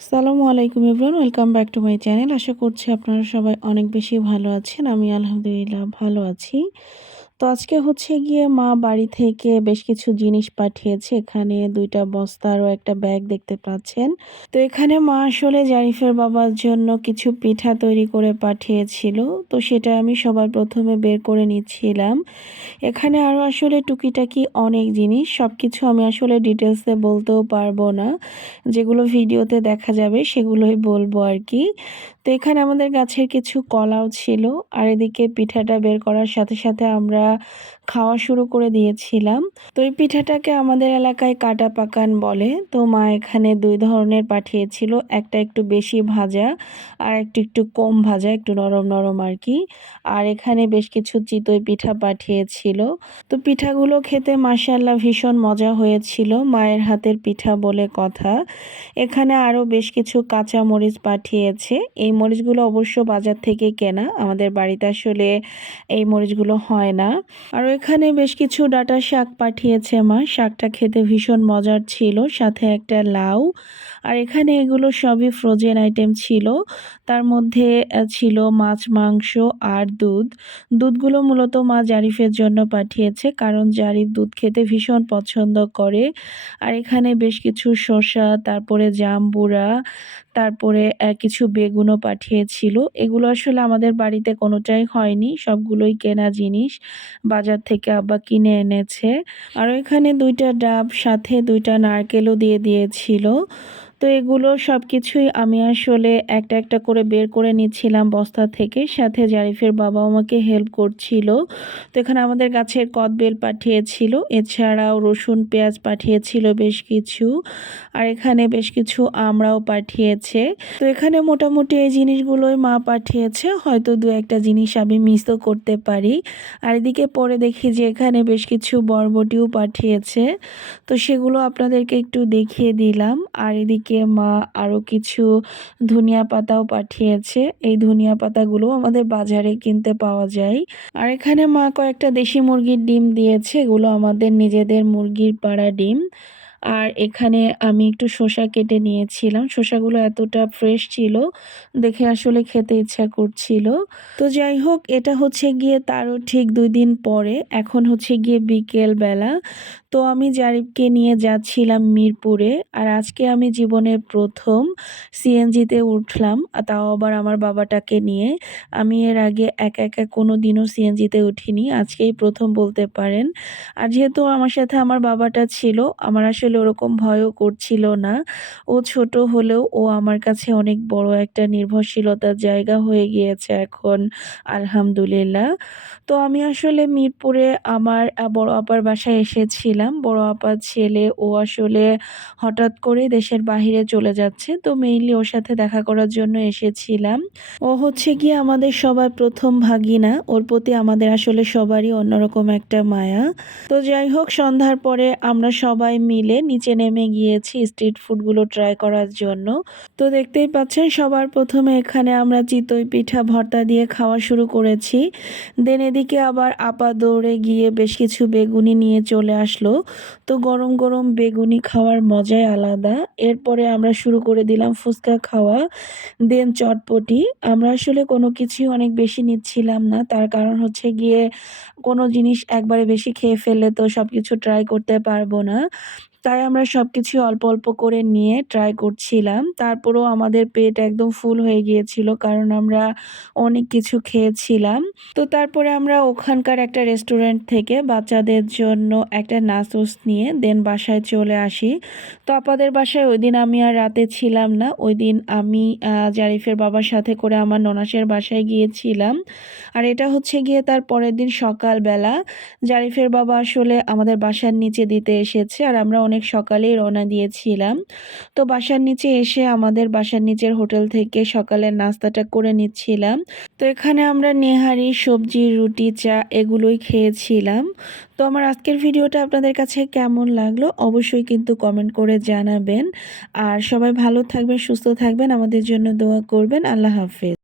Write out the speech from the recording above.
আসসালামু আলাইকুম everyone, welcome back to my channel. আশা করছি আপনারা সবাই অনেক বেশি ভালো আছেন। আমি আলহামদুলিল্লাহ ভালো আছি। তো আজকে হচ্ছে গিয়ে মা বাড়ি থেকে বেশ কিছু জিনিস পাঠিয়েছে। এখানে ২ টা বস্তা আরও একটা ব্যাগ দেখতে পাচ্ছেন। তো এখানে মা আসলে জারিফের বাবার জন্য কিছু পিঠা তৈরি করে পাঠিয়েছিল। তো সেটা আমি সবার প্রথমে বের করে নিচ্ছিলাম। এখানে আরও আসলে টুকিটাকি অনেক জিনিস, সবকিছু আমি আসলে ডিটেলসে বলতেও পারবো না। যেগুলো ভিডিওতে দেখা যাবে সেগুলোই বলবো আর কি। তো এখানে আমাদের গাছের কিছু কলাও ছিল, আর এদিকে পিঠাটা বের করার সাথে সাথে আমরা খাওয়া শুরু করে দিয়েছিলাম। তো এই পিঠাটাকে আমাদের এলাকায় কাটা পাকান বলে। তো মা এখানে ২ ধরনের পাঠিয়েছিল, একটা একটু বেশি ভাজা আর একটু কম ভাজা, একটু নরম নরম আর কি। আর এখানে বেশ কিছু চিতই পিঠা পাঠিয়েছিল। তো পিঠাগুলো খেতে মাশাআল্লাহ ভীষণ মজা হয়েছিল, মায়ের হাতের পিঠা বলে কথা। এখানে আরও বেশ কিছু কাঁচা মরিচ পাঠিয়েছে। এই মরিচগুলো অবশ্য বাজার থেকে কেনা, আমাদের বাড়িতে আসলে এই মরিচগুলো হয় না। আর এখানে বেশ কিছু ডাঁটা শাক পাঠিয়েছে মা, শাকটা খেতে ভীষণ মজার ছিল, সাথে একটা লাউ। আর এখানে এগুলো সবই ফ্রোজেন আইটেম ছিল। তার মধ্যে ছিল মাছ, মাংস আর দুধ। দুধগুলো মূলত মা জারিফের জন্য পাঠিয়েছে, কারণ জারিফ দুধ খেতে ভীষণ পছন্দ করে। আর এখানে বেশ কিছু শসা, তারপরে জাম্বুরা, তারপরে কিছু বেগুনও পাঠিয়েছিল। এগুলো আসলে আমাদের বাড়িতে কোনোটাই হয়নি, সবগুলোই কেনা জিনিস, বাজার থেকে আব্বা কিনে এনেছে। আর এখানে ২ টা ডাব, সাথে ২ টা নারকেলও দিয়ে দিয়েছিল। তো এগুলো সবকিছুই আমি আসলে একটা একটা করে বের করে নিচ্ছিলাম বস্তা থেকে, সাথে জারিফের বাবা আমাকে হেল্প করছিল। তো এখানে আমাদের গাছের কদবেল পাঠিয়েছিল, এছাড়াও রসুন পেঁয়াজ পাঠিয়েছিল বেশ কিছু। আর এখানে বেশ কিছু আমরাও পাঠিয়েছে। তো এখানে মোটামুটি এই জিনিসগুলোই মা পাঠিয়েছে, হয়তো ২-১টা জিনিস আমি মিসও করতে পারি। আর এদিকে পরে দেখি যে এখানে বেশ কিছু বরবটিও পাঠিয়েছে, তো সেগুলো আপনাদেরকে একটু দেখিয়ে দিলাম। আর এদিকে মা আরও কিছু ধনিয়া পাতাও পাঠিয়েছে। এই ধনিয়া পাতাগুলো আমাদের বাজারে কিনতে পাওয়া যায়। আর এখানে মা কয়েকটা দেশি মুরগির ডিম দিয়েছে, এগুলো আমাদের নিজেদের মুরগির পাড়া ডিম। আর এখানে আমি একটু শসা কেটে নিয়েছিলাম, শসাগুলো এতটা ফ্রেশ ছিল দেখে আসলে খেতে ইচ্ছা করছিল। তো যাই হোক, এটা হচ্ছে গিয়ে তারও ঠিক ২ দিন পরে, এখন হচ্ছে গিয়ে বিকেল বেলা। তো আমি জারিফকে নিয়ে যাচ্ছিলাম মিরপুরে। আর আজকে আমি জীবনের প্রথম সিএনজিতে উঠলাম, তাও আবার আমার বাবাটাকে নিয়ে। আমি এর আগে একা একা কোনো দিনও সিএনজিতে উঠিনি, আজকেই প্রথম বলতে পারেন। আর যেহেতু আমার সাথে আমার বাবাটা ছিল, আমার আসলে ওরকম ভয়ও করছিল না। ও ছোট হলেও ও আমার কাছে অনেক বড় একটা নির্ভরশীলতার জায়গা হয়ে গিয়েছে এখন, আলহামদুলিল্লাহ। তো আমি আসলে মিরপুরে আমার বড় আপার বাসায় এসেছিলাম। বড় আপার ছেলে, ও আসলে হঠাৎ করে দেশের বাহিরে চলে যাচ্ছে। তো মেইনলি ওর সাথে দেখা করার জন্য এসেছিলাম। ও হচ্ছে গিয়ে আমাদের সবার প্রথম ভাগিনা। ওর প্রতি আমাদের আসলে সবারই অন্যরকম একটা মায়া। তো যাই হোক, সন্ধ্যার পরে আমরা সবাই মিলে নিচে নেমে গিয়েছি স্ট্রিট ফুডগুলো ট্রাই করার জন্য। তো দেখতেই পাচ্ছেন, সবার প্রথমে এখানে আমরা চিতই পিঠা ভর্তা দিয়ে খাওয়া শুরু করেছি। দেন এদিকে আবার আপা দৌড়ে গিয়ে বেশ কিছু বেগুনি নিয়ে চলে আসলো। তো গরম গরম বেগুনি খাওয়ার মজাই আলাদা। এরপরে আমরা শুরু করে দিলাম ফুচকা খাওয়া, দেন চটপটি। আমরা আসলে কোনো কিছুই অনেক বেশি নিচ্ছিলাম না, তার কারণ হচ্ছে গিয়ে কোনো জিনিস একবারে বেশি খেয়ে ফেললে তো সবকিছু ট্রাই করতে পারবো না। তাই আমরা সবকিছু অল্প অল্প করে নিয়ে ট্রাই করছিলাম। তারপরেও আমাদের পেট একদম ফুল হয়ে গিয়েছিল, কারণ আমরা অনেক কিছু খেয়েছিলাম। তো তারপরে আমরা ওখানকার একটা রেস্টুরেন্ট থেকে বাচ্চাদের জন্য একটা নাচোস নিয়ে দেন বাসায় চলে আসি। তো আপাদের বাসায় ওইদিন আমি আর রাতে ছিলাম না, ওইদিন আমি জারিফের বাবার সাথে করে আমার ননাসের বাসায় গিয়েছিলাম। আর এটা হচ্ছে গিয়ে তার পরের দিন সকালবেলা। জারিফের বাবা আসলে আমাদের বাসার নিচে দিতে এসেছে, আর আমরা অনেক সকালেই রওনা দিয়েছিলাম। তো বাসার নিচে এসে আমাদের বাসার নিচের হোটেল থেকে সকালের নাস্তাটা করে নিচ্ছিলাম। তো এখানে আমরা নেহারি, সবজি, রুটি, চা এগুলোই খেয়েছিলাম। তো আমার আজকের ভিডিওটা আপনাদের কাছে কেমন লাগলো অবশ্যই কিন্তু কমেন্ট করে জানাবেন। আর সবাই ভালো থাকবেন, সুস্থ থাকবেন, আমাদের জন্য দোয়া করবেন। আল্লাহ হাফেজ।